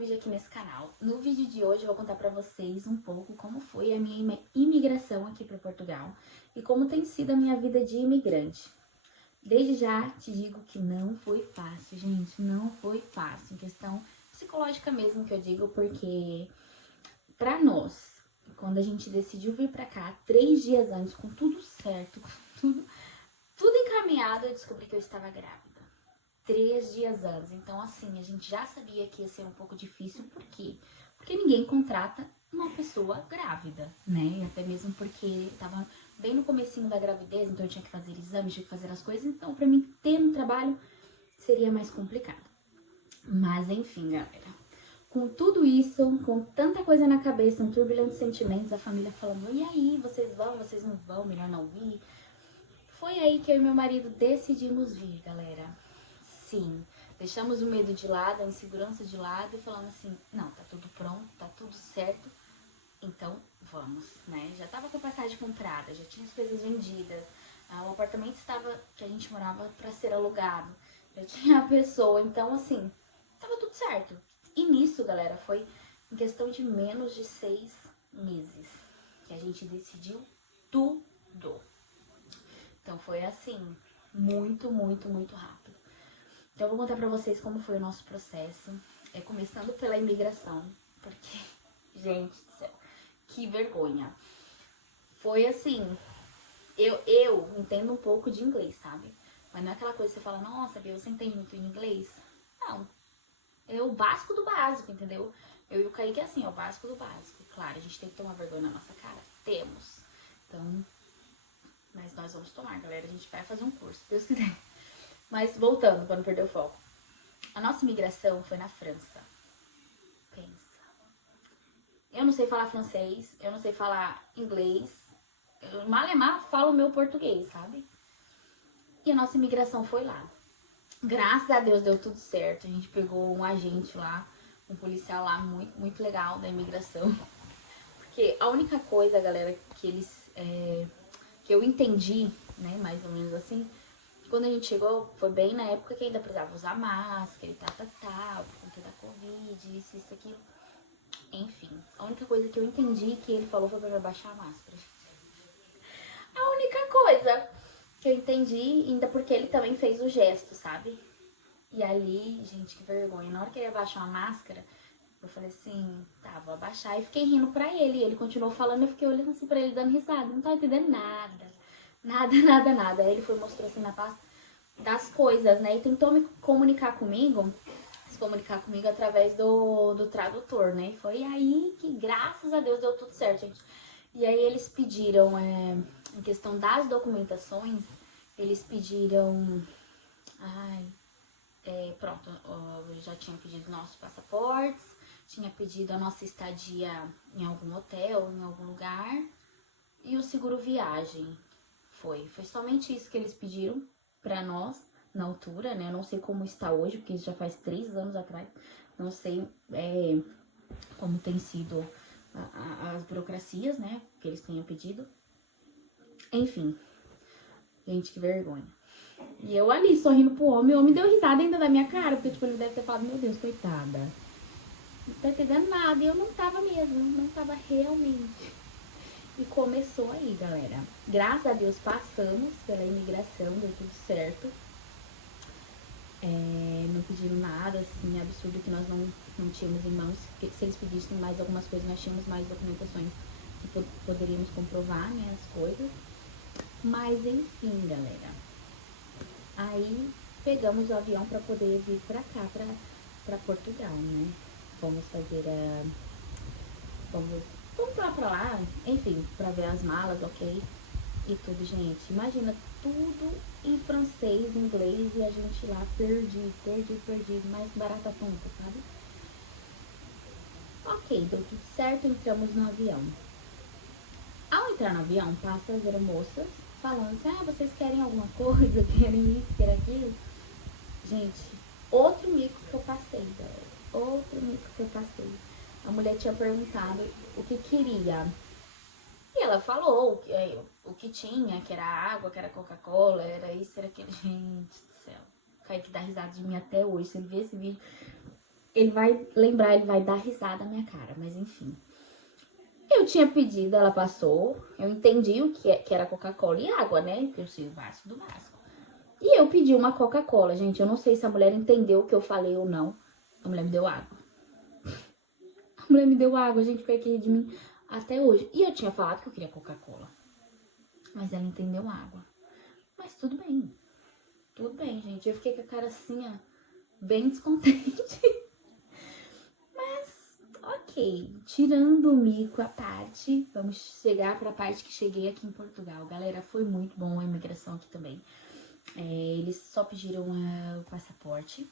vídeo aqui nesse canal. No vídeo de hoje eu vou contar pra vocês um pouco como foi a minha imigração aqui para Portugal e como tem sido a minha vida de imigrante. Desde já te digo que não foi fácil, gente, não foi fácil, em questão psicológica mesmo que eu digo, porque pra nós, quando a gente decidiu vir pra cá 3 dias antes, com tudo certo, com tudo encaminhado, eu descobri que eu estava grávida. 3 dias antes. Então, assim, a gente já sabia que ia ser um pouco difícil. Por quê? Porque ninguém contrata uma pessoa grávida, né? Até mesmo porque tava bem no comecinho da gravidez, então eu tinha que fazer exames, tinha que fazer as coisas. Então, pra mim ter um trabalho seria mais complicado. Mas, enfim, galera. Com tudo isso, com tanta coisa na cabeça, um turbilhão de sentimentos, a família falando, e aí, vocês vão, vocês não vão, melhor não vir. Foi aí que eu e meu marido decidimos vir, galera. Sim, deixamos o medo de lado, a insegurança de lado e falamos assim, não, tá tudo pronto, tá tudo certo, então vamos, né? Já tava com a passagem comprada, já tinha as coisas vendidas, o apartamento que a gente morava para ser alugado, já tinha a pessoa, então assim, tava tudo certo. E nisso, galera, foi em questão de menos de 6 meses que a gente decidiu tudo. Então foi assim, muito, muito, muito rápido. Então eu vou contar pra vocês como foi o nosso processo, começando pela imigração, porque, gente do céu, que vergonha. Foi assim, eu entendo um pouco de inglês, sabe? Mas não é aquela coisa que você fala, nossa, Bia, você entende muito inglês? Não, é o básico do básico, entendeu? Eu e o Kaique é assim, é o básico do básico. Claro, a gente tem que tomar vergonha na nossa cara, temos. Então, mas nós vamos tomar, galera, a gente vai fazer um curso, se Deus quiser. Mas voltando, pra não perder o foco. A nossa imigração foi na França. Pensa. Eu não sei falar francês, eu não sei falar inglês. Eu mal falo o meu português, sabe? E a nossa imigração foi lá. Graças a Deus deu tudo certo. A gente pegou um agente lá, um policial lá muito, muito legal da imigração. Porque a única coisa, galera, que que eu entendi, né, mais ou menos assim, quando a gente chegou, foi bem na época que ainda precisava usar máscara e tal, por conta da Covid, isso, aquilo. Enfim, a única coisa que eu entendi que ele falou foi pra me abaixar a máscara. A única coisa que eu entendi, ainda porque ele também fez o gesto, sabe? E ali, gente, que vergonha. Na hora que ele abaixou a máscara, eu falei assim, tá, vou abaixar. E fiquei rindo pra ele. E ele continuou falando, eu fiquei olhando assim pra ele, dando risada. Não tava entendendo nada. Nada, nada, nada. Aí ele foi mostrou assim na pasta das coisas, né? E tentou me comunicar comigo, se comunicar comigo através do tradutor, né? Foi aí que, graças a Deus, deu tudo certo, gente. E aí eles pediram, em questão das documentações, eles pediram, pronto, eu já tinha pedido nossos passaportes, tinha pedido a nossa estadia em algum hotel, em algum lugar, e o seguro viagem. Foi somente isso que eles pediram pra nós na altura, né? Eu não sei como está hoje, porque isso já faz 3 anos atrás. Não sei como tem sido as burocracias, né? Que eles tenham pedido. Enfim, gente, que vergonha. E eu ali sorrindo pro homem, o homem deu risada ainda da minha cara, porque tipo, ele deve ter falado, meu Deus, coitada. Não tá entendendo nada. E eu não tava mesmo, não tava realmente. E começou aí, galera. Graças a Deus passamos pela imigração, deu tudo certo. Não pediram nada, assim, absurdo que nós não tínhamos em mãos. Porque se eles pedissem mais algumas coisas, nós tínhamos mais documentações que poderíamos comprovar, né, as coisas. Mas enfim, galera. Aí pegamos o avião pra poder vir pra cá, pra Portugal, né? Vamos fazer vamos lá pra lá, enfim, pra ver as malas, ok? E tudo, gente. Imagina tudo em francês, inglês e a gente lá perdido, mais barata tonta, sabe? Ok, deu tudo certo, entramos no avião. Ao entrar no avião, passa as aeromoças falando assim, vocês querem alguma coisa, querem isso, querem aquilo? Gente, outro mico que eu passei, galera. Outro mico que eu passei. A mulher tinha perguntado o que queria. E ela falou o que tinha, que era água, que era Coca-Cola, era isso, era aquilo. Gente do céu. O Kaique dá risada de mim até hoje. Se ele ver esse vídeo, Ele vai lembrar, ele vai dar risada na minha cara, mas enfim. Eu tinha pedido, ela passou, eu entendi o que era Coca-Cola e água, né? Porque eu sei o básico do básico. E eu pedi uma Coca-Cola, gente. Eu não sei se a mulher entendeu o que eu falei ou não. A mulher me deu água. A mulher me deu água, a gente foi aqui de mim até hoje. E eu tinha falado que eu queria Coca-Cola. Mas ela entendeu água. Mas tudo bem. Tudo bem, gente. Eu fiquei com a cara assim, ó, bem descontente. Mas, ok. Tirando o mico à parte, vamos chegar para a parte que cheguei aqui em Portugal. Galera, foi muito bom a imigração aqui também. Eles só pediram o passaporte.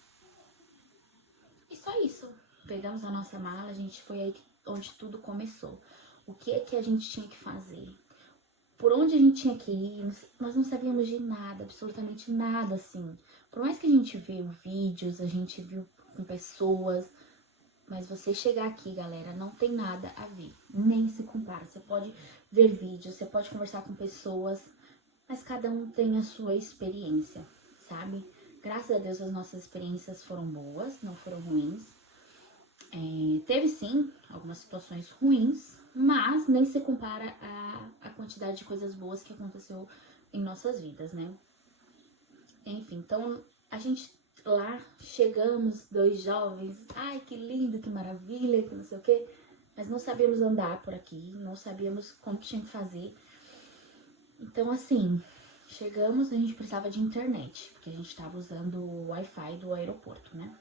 E só isso. Pegamos a nossa mala, a gente foi aí onde tudo começou. O que é que a gente tinha que fazer? Por onde a gente tinha que ir? Nós não sabíamos de nada, absolutamente nada, assim. Por mais que a gente viu vídeos, a gente viu com pessoas, mas você chegar aqui, galera, não tem nada a ver. Nem se compara. Você pode ver vídeos, você pode conversar com pessoas, mas cada um tem a sua experiência, sabe? Graças a Deus as nossas experiências foram boas, não foram ruins. Teve sim algumas situações ruins, mas nem se compara a quantidade de coisas boas que aconteceu em nossas vidas, né? Enfim, então a gente lá chegamos, dois jovens, ai que lindo, que maravilha, que não sei o quê, mas não sabíamos andar por aqui, não sabíamos como tinha que fazer. Então, assim, chegamos, a gente precisava de internet, porque a gente estava usando o Wi-Fi do aeroporto, né?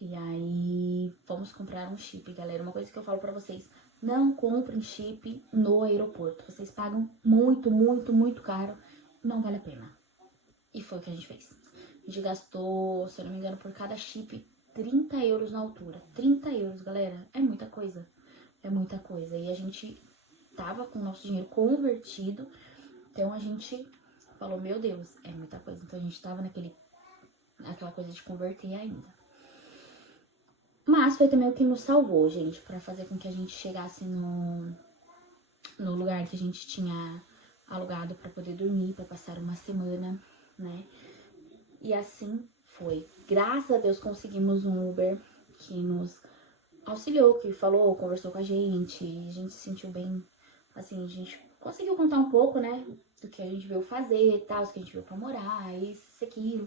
E aí, fomos comprar um chip, galera. Uma coisa que eu falo pra vocês, não comprem chip no aeroporto. Vocês pagam muito, muito, muito caro. Não vale a pena. E foi o que a gente fez. A gente gastou, se eu não me engano, por cada chip, 30 euros na altura. 30 euros, galera. É muita coisa. É muita coisa. E a gente tava com o nosso dinheiro convertido. Então a gente falou, meu Deus, é muita coisa. Então a gente tava naquela coisa de converter ainda. Mas foi também o que nos salvou, gente, pra fazer com que a gente chegasse no lugar que a gente tinha alugado pra poder dormir, pra passar uma semana, né? E assim foi. Graças a Deus conseguimos um Uber que nos auxiliou, que falou, conversou com a gente se sentiu bem, assim, a gente conseguiu contar um pouco, né, do que a gente veio fazer e tal, do que a gente veio pra morar, isso, aquilo.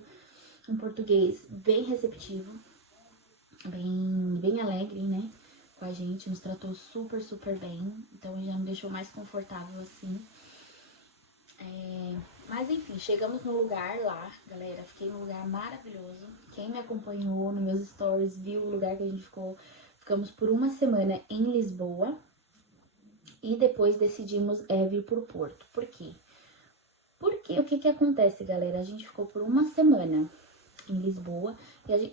Um português bem receptivo, bem alegre, né, com a gente, nos tratou super, super bem, então já me deixou mais confortável, assim. Mas enfim, chegamos no lugar lá, galera, fiquei num lugar maravilhoso. Quem me acompanhou nos meus stories viu o lugar que a gente ficou. Ficamos por uma semana em Lisboa e depois decidimos vir pro Porto. Por quê? Porque o que acontece, galera? A gente ficou por uma semana em Lisboa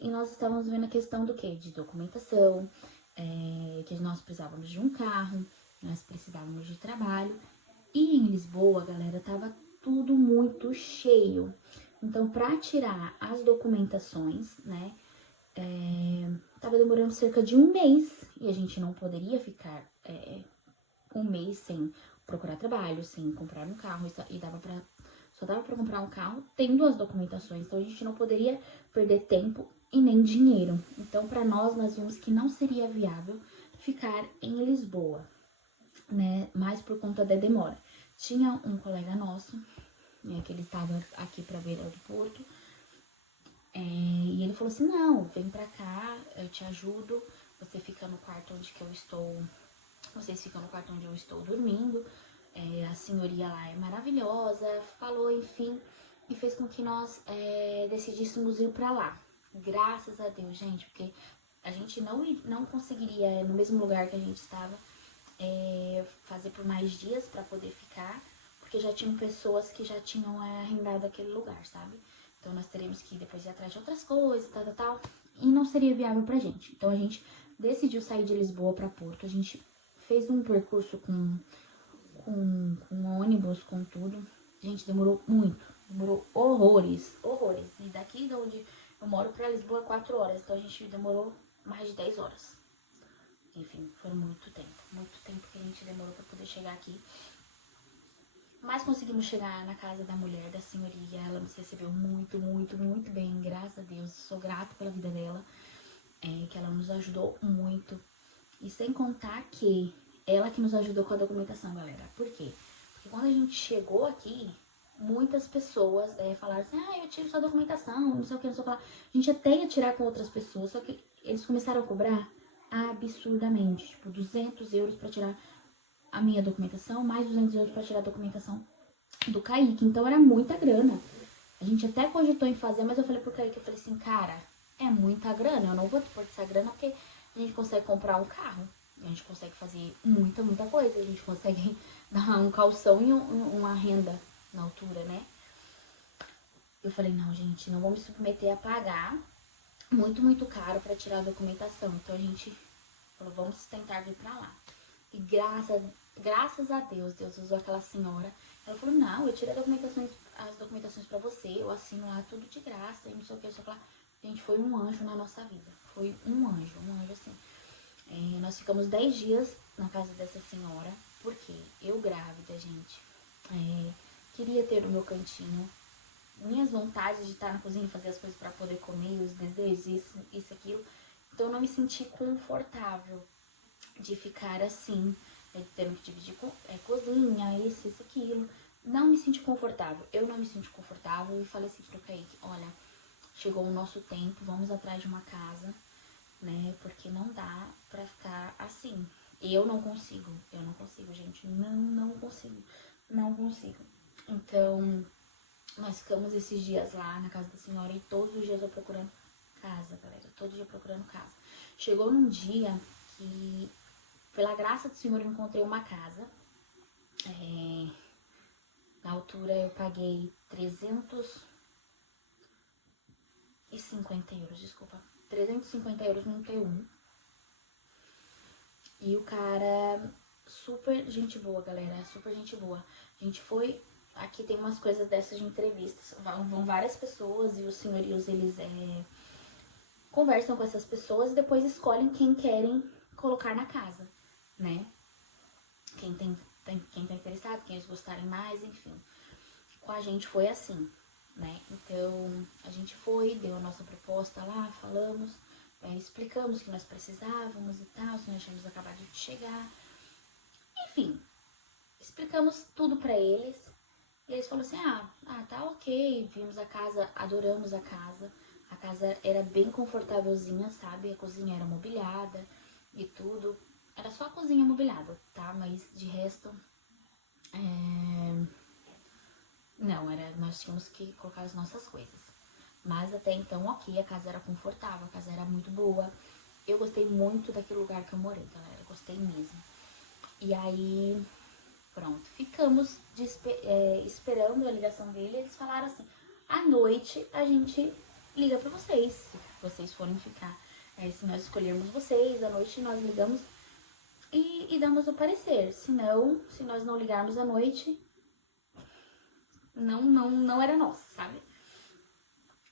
e nós estávamos vendo a questão do quê? De documentação, que nós precisávamos de um carro, nós precisávamos de trabalho. E em Lisboa, galera, tava tudo muito cheio. Então, para tirar as documentações, né, tava demorando cerca de um mês e a gente não poderia ficar um mês sem procurar trabalho, sem comprar um carro e só dava para comprar um carro tendo as documentações. Então, a gente não poderia perder tempo e nem dinheiro. Então, para nós vimos que não seria viável ficar em Lisboa, né, mais por conta da demora. Tinha um colega nosso, né, que ele estava aqui pra beira do porto, e ele falou assim, não, vem pra cá, eu te ajudo, você fica no quarto onde que eu estou, vocês ficam no quarto onde eu estou dormindo, a senhoria lá é maravilhosa, falou, enfim, e fez com que nós decidíssemos ir pra lá. Graças a Deus, gente, porque a gente não conseguiria, no mesmo lugar que a gente estava, fazer por mais dias para poder ficar, porque já tinham pessoas que já tinham arrendado aquele lugar, sabe? Então nós teríamos que depois ir atrás de outras coisas, tal, e não seria viável pra gente. Então a gente decidiu sair de Lisboa para Porto, a gente fez um percurso com ônibus, com tudo. Gente, demorou muito, demorou horrores, horrores. E daqui de onde eu moro pra Lisboa 4 horas, então a gente demorou mais de 10 horas. Enfim, foi muito tempo que a gente demorou pra poder chegar aqui. Mas conseguimos chegar na casa da mulher, da senhoria. Ela nos recebeu muito, muito, muito bem, graças a Deus. Sou grata pela vida dela. que ela nos ajudou muito. E sem contar que ela que nos ajudou com a documentação, galera. Por quê? Porque quando a gente chegou aqui, muitas pessoas falaram assim, eu tiro sua documentação, não sei o que, não sei o que lá. A gente até ia tirar com outras pessoas, só que eles começaram a cobrar absurdamente. Tipo, 200 euros pra tirar a minha documentação, mais 200 euros pra tirar a documentação do Kaique. Então era muita grana. A gente até cogitou em fazer, mas eu falei pro Kaique, eu falei assim, cara, é muita grana, eu não vou te pôr essa grana porque a gente consegue comprar um carro, a gente consegue fazer muita coisa, a gente consegue dar um calção e uma renda na altura, né? Eu falei, não, gente, não vou me submeter a pagar muito caro pra tirar a documentação. Então a gente falou, vamos tentar vir pra lá. E graças a Deus, Deus usou aquela senhora. Ela falou, não, eu tirei as documentações pra você, eu assino lá tudo de graça, e não sei o que, só que lá. Gente, foi um anjo na nossa vida. Foi um anjo assim. Nós ficamos 10 dias na casa dessa senhora, porque eu grávida, gente, queria ter o meu cantinho, minhas vontades de estar na cozinha e fazer as coisas para poder comer, os desejos, isso, aquilo. Então eu não me senti confortável de ficar assim, tendo que dividir cozinha, isso, aquilo. Não me senti confortável. Eu não me senti confortável e falei assim pro Kaique, olha, chegou o nosso tempo, vamos atrás de uma casa, né? Porque não dá pra ficar assim. Eu não consigo, gente. Não consigo. Então, nós ficamos esses dias lá na casa da senhora e todos os dias eu procurando casa, galera. Todo dia procurando casa. Chegou num dia que, pela graça do Senhor, eu encontrei uma casa. Na altura eu paguei 350 euros, desculpa. 350 euros num T1. E o cara, super gente boa, galera. Super gente boa. A gente foi. Aqui tem umas coisas dessas de entrevistas. Vão várias pessoas e os senhorios, eles conversam com essas pessoas e depois escolhem quem querem colocar na casa, né? Quem tá interessado, quem eles gostarem mais, enfim. Com a gente foi assim, né? Então, a gente foi, deu a nossa proposta lá, falamos, explicamos que nós precisávamos e tal, se nós tínhamos acabado de chegar. Enfim, explicamos tudo pra eles. E eles falaram assim, tá ok, vimos a casa, adoramos a casa. A casa era bem confortávelzinha, sabe? A cozinha era mobiliada e tudo. Era só a cozinha mobiliada, tá? Mas de resto, não, nós tínhamos que colocar as nossas coisas. Mas até então, ok, a casa era confortável, a casa era muito boa. Eu gostei muito daquele lugar que eu morei, galera. Gostei mesmo. E aí, pronto, ficamos esperando a ligação dele. Eles falaram assim, à noite a gente liga pra vocês. Se vocês forem ficar, se nós escolhermos vocês, à noite nós ligamos e damos o parecer. Se nós não ligarmos à noite, não era nosso, sabe?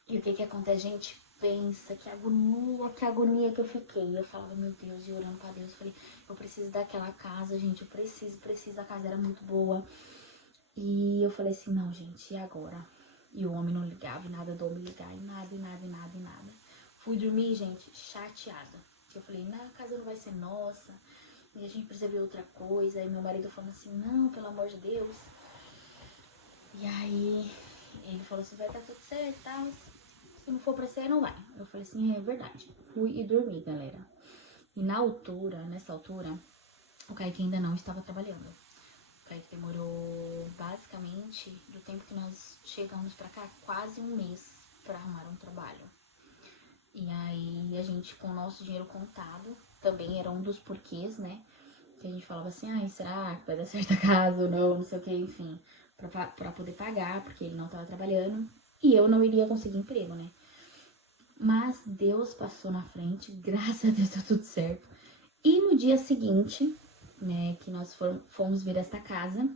E o que acontece, gente? Pensa, que agonia que eu fiquei. Eu falava, meu Deus, e orando pra Deus, eu falei, eu preciso daquela casa, gente, eu preciso, a casa era muito boa. E eu falei assim, não, gente, e agora? E o homem não ligava, e nada do homem ligar, e nada. Fui dormir, gente, chateada. Eu falei, não, a casa não vai ser nossa, e a gente precisa ver outra coisa. E meu marido falando assim, não, pelo amor de Deus. E aí, ele falou assim, vai estar tudo certo e tal. Se não for pra ser, não vai. Eu falei assim, é verdade. Fui e dormi, galera. E nessa altura, o Kaique ainda não estava trabalhando. O Kaique demorou, basicamente, do tempo que nós chegamos pra cá, quase um mês pra arrumar um trabalho. E aí, a gente, com o nosso dinheiro contado, também era um dos porquês, né? Que a gente falava assim, será que vai dar certo a casa ou não sei o que, enfim. Pra poder pagar, porque ele não estava trabalhando. E eu não iria conseguir emprego, né? Mas Deus passou na frente, graças a Deus deu tudo certo. E no dia seguinte, né, que nós fomos ver esta casa,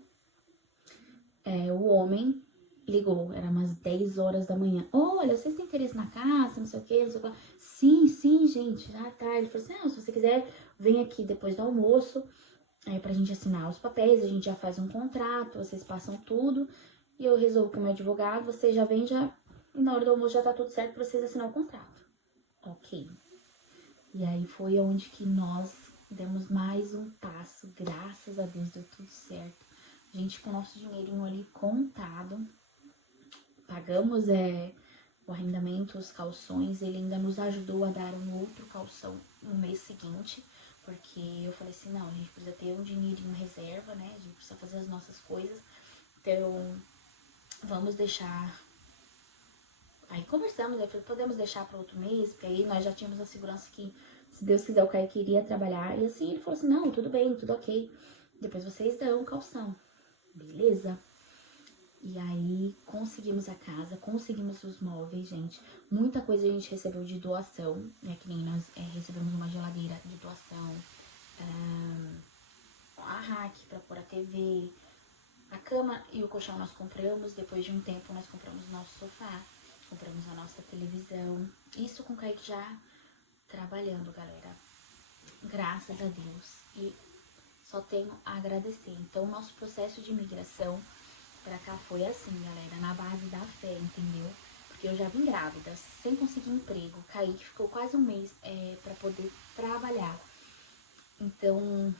o homem ligou, era umas 10 horas da manhã. Olha, vocês têm interesse na casa, não sei o que, não sei o que. Sim, gente, já tá. Ele falou assim, se você quiser, vem aqui depois do almoço, pra gente assinar os papéis, a gente já faz um contrato, vocês passam tudo, e eu resolvo com o meu advogado, você já vem, e na hora do almoço já tá tudo certo pra vocês assinar o contrato. Ok. E aí foi onde que nós demos mais um passo, graças a Deus deu tudo certo. A gente com o nosso dinheirinho ali contado, pagamos o arrendamento, os calções, ele ainda nos ajudou a dar um outro calção no mês seguinte, porque eu falei assim, não, a gente precisa ter um dinheirinho reserva, né, a gente precisa fazer as nossas coisas, então vamos deixar. Aí conversamos, eu falei, podemos deixar para outro mês, porque aí nós já tínhamos a segurança que, se Deus quiser, o Kaique iria trabalhar. E assim ele falou assim, não, tudo bem, tudo ok. Depois vocês dão calção. Beleza? E aí conseguimos a casa, conseguimos os móveis, gente. Muita coisa a gente recebeu de doação, né? Que nem nós recebemos uma geladeira de doação, a rack para pôr a TV, a cama e o colchão nós compramos. Depois de um tempo nós compramos o nosso sofá, compramos a nossa televisão. Isso com o Kaique já trabalhando, galera. Graças a Deus. E só tenho a agradecer. Então, o nosso processo de imigração pra cá foi assim, galera, na base da fé, entendeu? Porque eu já vim grávida, sem conseguir emprego. O Kaique ficou quase um mês pra poder trabalhar. Então,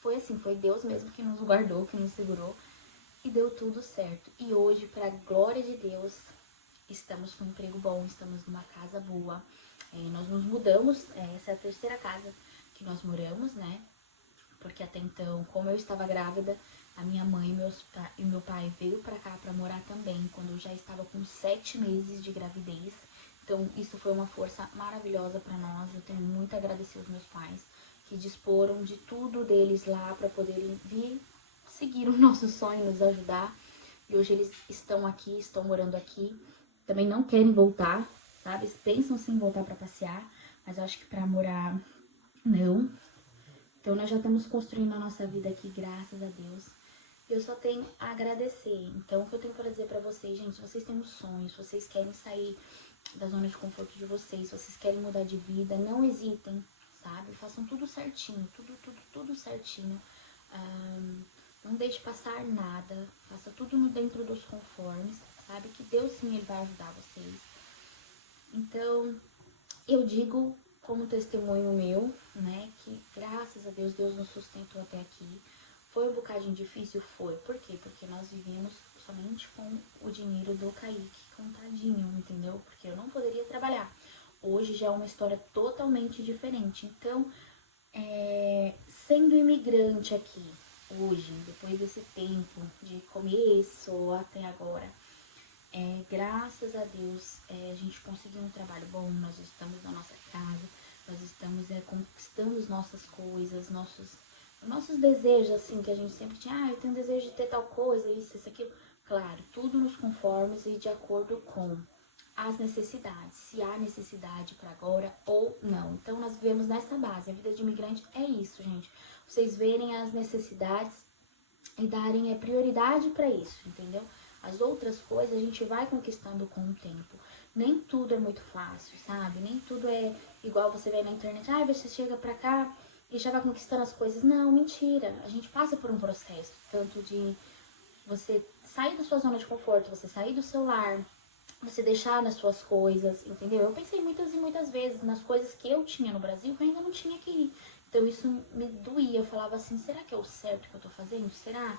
foi assim, foi Deus mesmo que nos guardou, que nos segurou. E deu tudo certo. E hoje, pra glória de Deus, estamos com um emprego bom, estamos numa casa boa. Nós nos mudamos, essa é a terceira casa que nós moramos, né? Porque até então, como eu estava grávida, a minha mãe e meu pai veio pra cá pra morar também, quando eu já estava com 7 meses de gravidez. Então, isso foi uma força maravilhosa pra nós. Eu tenho muito a agradecer aos meus pais, que disporam de tudo deles lá pra poderem vir seguir o nosso sonho, nos ajudar. E hoje eles estão aqui, estão morando aqui. Também não querem voltar, sabe? Eles pensam sim em voltar pra passear, mas eu acho que pra morar, não. Então nós já estamos construindo a nossa vida aqui, graças a Deus. Eu só tenho a agradecer. Então o que eu tenho para dizer para vocês, gente, se vocês têm um sonho, se vocês querem sair da zona de conforto de vocês, se vocês querem mudar de vida, não hesitem, sabe? Façam tudo certinho, tudo certinho. Não deixe passar nada, faça tudo dentro dos conformes, sabe? Que Deus sim, Ele vai ajudar vocês. Então, eu digo como testemunho meu, né, que graças a Deus, Deus nos sustentou até aqui. Foi um bocadinho difícil? Foi. Por quê? Porque nós vivemos somente com o dinheiro do Kaique, contadinho, entendeu? Porque eu não poderia trabalhar. Hoje já é uma história totalmente diferente. Então, sendo imigrante aqui, hoje, depois desse tempo de começo até agora, graças a Deus, a gente conseguiu um trabalho bom, nós estamos na nossa casa, nós estamos conquistando as nossas coisas, nossos desejos, assim, que a gente sempre tinha, eu tenho desejo de ter tal coisa, isso, aquilo. Claro, tudo nos conformes e de acordo com as necessidades, se há necessidade para agora ou não. Então, nós vivemos nessa base, a vida de imigrante é isso, gente. Vocês verem as necessidades e darem prioridade para isso, entendeu? As outras coisas a gente vai conquistando com o tempo. Nem tudo é muito fácil, sabe? Nem tudo é igual você vê na internet. Você chega pra cá e já vai conquistando as coisas. Não, mentira. A gente passa por um processo, tanto de você sair da sua zona de conforto, você sair do seu lar, você deixar nas suas coisas, entendeu? Eu pensei muitas e muitas vezes nas coisas que eu tinha no Brasil que eu ainda não tinha aqui. Então isso me doía. Eu falava assim, será que é o certo que eu tô fazendo? Será?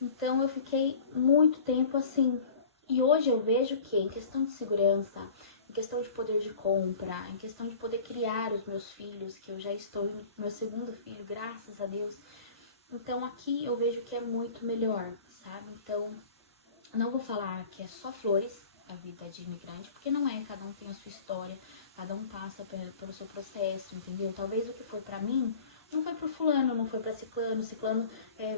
Então eu fiquei muito tempo assim. E hoje eu vejo que em questão de segurança, em questão de poder de compra, em questão de poder criar os meus filhos, que eu já estou no meu segundo filho, graças a Deus. Então aqui eu vejo que é muito melhor, sabe? Então não vou falar que é só flores a vida de imigrante, porque não é, cada um tem a sua história, cada um passa pelo seu processo, entendeu? Talvez o que foi pra mim não foi pro fulano, não foi pra ciclano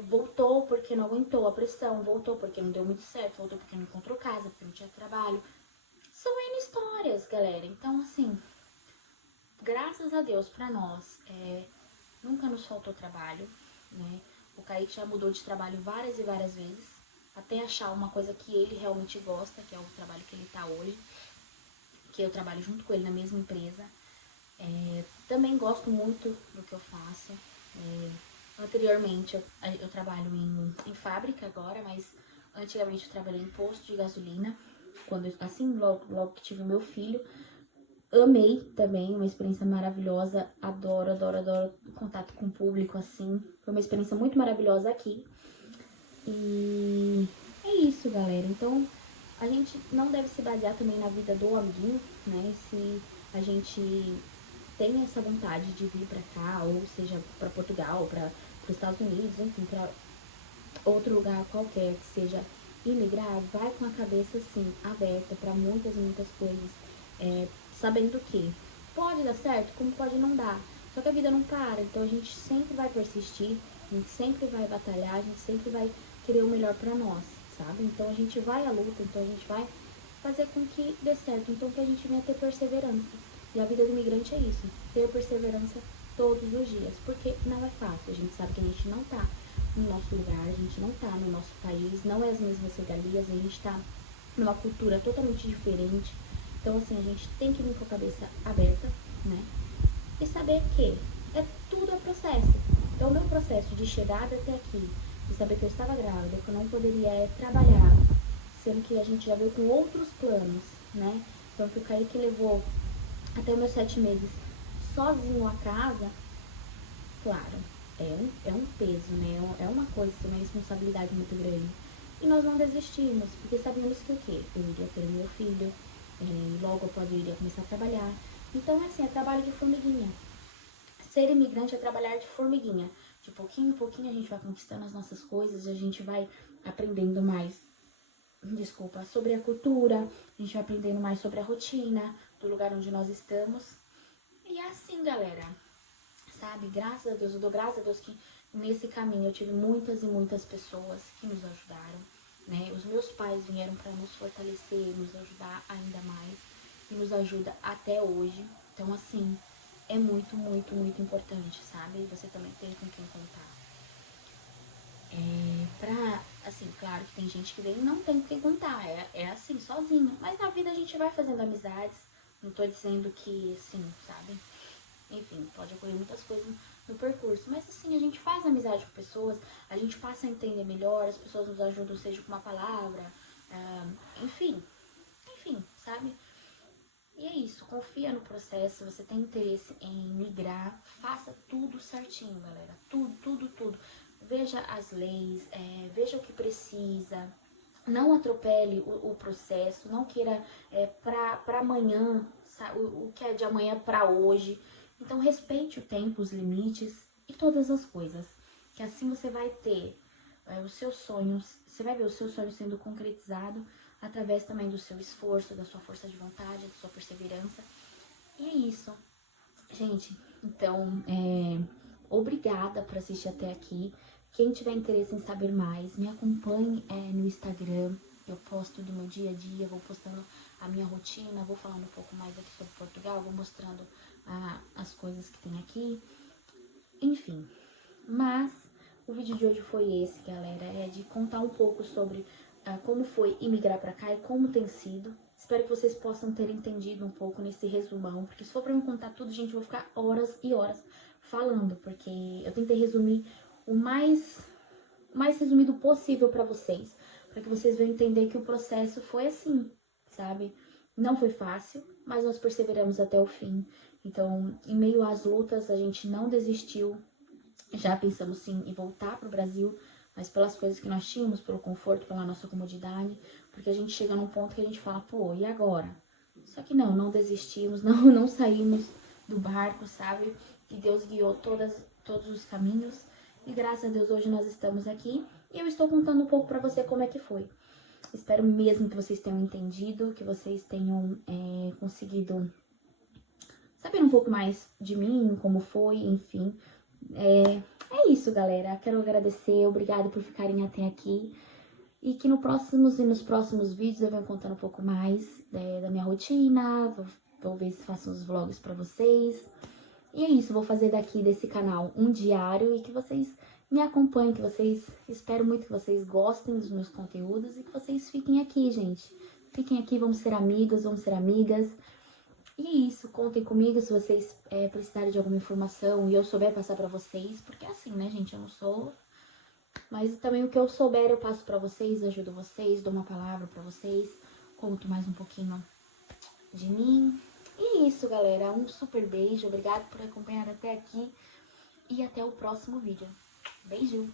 voltou porque não aguentou a pressão, voltou porque não deu muito certo, voltou porque não encontrou casa, porque não tinha trabalho. São N histórias, galera. Então, assim, graças a Deus pra nós, nunca nos faltou trabalho, né? O Kaique já mudou de trabalho várias e várias vezes, até achar uma coisa que ele realmente gosta, que é o trabalho que ele tá hoje, que eu trabalho junto com ele na mesma empresa. Também gosto muito do que eu faço. Anteriormente eu trabalho em fábrica agora, mas antigamente eu trabalhei em posto de gasolina. Quando assim, logo que tive o meu filho, Amei também, uma experiência maravilhosa. Adoro, adoro, adoro o contato com o público, assim. Foi uma experiência muito maravilhosa aqui. E é isso, galera. Então, a gente não deve se basear também na vida do amiguinho, né? Se a gente tem essa vontade de vir pra cá, ou seja, pra Portugal, para os Estados Unidos, enfim, pra outro lugar qualquer que seja imigrar, vai com a cabeça, assim, aberta pra muitas, muitas coisas. Sabendo que pode dar certo, como pode não dar. Só que a vida não para, então a gente sempre vai persistir, a gente sempre vai batalhar, a gente sempre vai querer o melhor pra nós, sabe? Então a gente vai à luta, então a gente vai fazer com que dê certo, então que a gente venha ter perseverança. E a vida do imigrante é isso, ter perseverança todos os dias, porque não é fácil, a gente sabe que a gente não tá no nosso lugar, a gente não tá no nosso país, não é as mesmas regalias, a gente tá numa cultura totalmente diferente. Então, assim, a gente tem que vir com a cabeça aberta, né? E saber que tudo é processo. Então, o meu processo de chegada até aqui, de saber que eu estava grávida, que eu não poderia trabalhar, sendo que a gente já veio com outros planos, né? Então, que o Kaique levou até os meus 7 meses sozinho a casa, claro, é um peso, né? É uma coisa, uma responsabilidade muito grande. E nós não desistimos, porque sabíamos que o quê? Eu iria ter meu filho, logo após eu iria começar a trabalhar. Então, é assim, é trabalho de formiguinha. Ser imigrante é trabalhar de formiguinha. De pouquinho em pouquinho a gente vai conquistando as nossas coisas, a gente vai aprendendo mais, sobre a cultura, a gente vai aprendendo mais sobre a rotina do lugar onde nós estamos. E é assim, galera, sabe? Graças a Deus, eu dou graças a Deus que nesse caminho eu tive muitas e muitas pessoas que nos ajudaram, né? Os meus pais vieram para nos fortalecer, nos ajudar ainda mais e nos ajuda até hoje. Então, assim, é muito, muito, muito importante, sabe? Você também tem com quem contar. Assim, claro que tem gente que vem e não tem com quem contar, é assim, sozinho. Mas na vida a gente vai fazendo amizades, não tô dizendo que, assim, sabe? Enfim, pode ocorrer muitas coisas no percurso. Mas assim, a gente faz amizade com pessoas, a gente passa a entender melhor, as pessoas nos ajudam, seja com uma palavra, enfim, sabe? E é isso, confia no processo, você tem interesse em migrar, faça tudo certinho, galera. Tudo, tudo, tudo. Veja as leis, veja o que precisa. Não atropele o processo, não queira para amanhã, o que é de amanhã para hoje. Então respeite o tempo, os limites e todas as coisas. Que assim você vai ter os seus sonhos, você vai ver os seus sonhos sendo concretizados através também do seu esforço, da sua força de vontade, da sua perseverança. E é isso, gente. Então, obrigada por assistir até aqui. Quem tiver interesse em saber mais, me acompanhe no Instagram. Eu posto do meu dia a dia, vou postando a minha rotina, vou falando um pouco mais aqui sobre Portugal, vou mostrando as coisas que tem aqui. Enfim, mas o vídeo de hoje foi esse, galera. É de contar um pouco sobre como foi imigrar pra cá e como tem sido. Espero que vocês possam ter entendido um pouco nesse resumão, porque se for pra me contar tudo, gente, eu vou ficar horas e horas falando, porque eu tentei resumir o mais resumido possível pra vocês, para que vocês venham entender que o processo foi assim, sabe? Não foi fácil, mas nós perseveramos até o fim. Então, em meio às lutas, a gente não desistiu. Já pensamos sim em voltar para o Brasil, mas pelas coisas que nós tínhamos, pelo conforto, pela nossa comodidade, porque a gente chega num ponto que a gente fala, pô, e agora? Só que não desistimos, não saímos do barco, sabe? E Deus guiou todos os caminhos. E graças a Deus hoje nós estamos aqui. E eu estou contando um pouco para você como é que foi. Espero mesmo que vocês tenham entendido, que vocês tenham conseguido saber um pouco mais de mim, como foi, enfim. É isso, galera. Quero agradecer, obrigada por ficarem até aqui. E que nos próximos vídeos eu venho contando um pouco mais da minha rotina. Vou ver se faço uns vlogs pra vocês. E é isso, vou fazer daqui desse canal um diário e que vocês me acompanhem, espero muito que vocês gostem dos meus conteúdos e que vocês fiquem aqui, gente. Fiquem aqui, vamos ser amigos, vamos ser amigas. E é isso, contem comigo se vocês precisarem de alguma informação e eu souber passar pra vocês, porque é assim, né, gente, eu não sou... Mas também o que eu souber eu passo pra vocês, ajudo vocês, dou uma palavra pra vocês, conto mais um pouquinho de mim. E isso, galera. Um super beijo. Obrigado por acompanhar até aqui. E até o próximo vídeo. Beijo!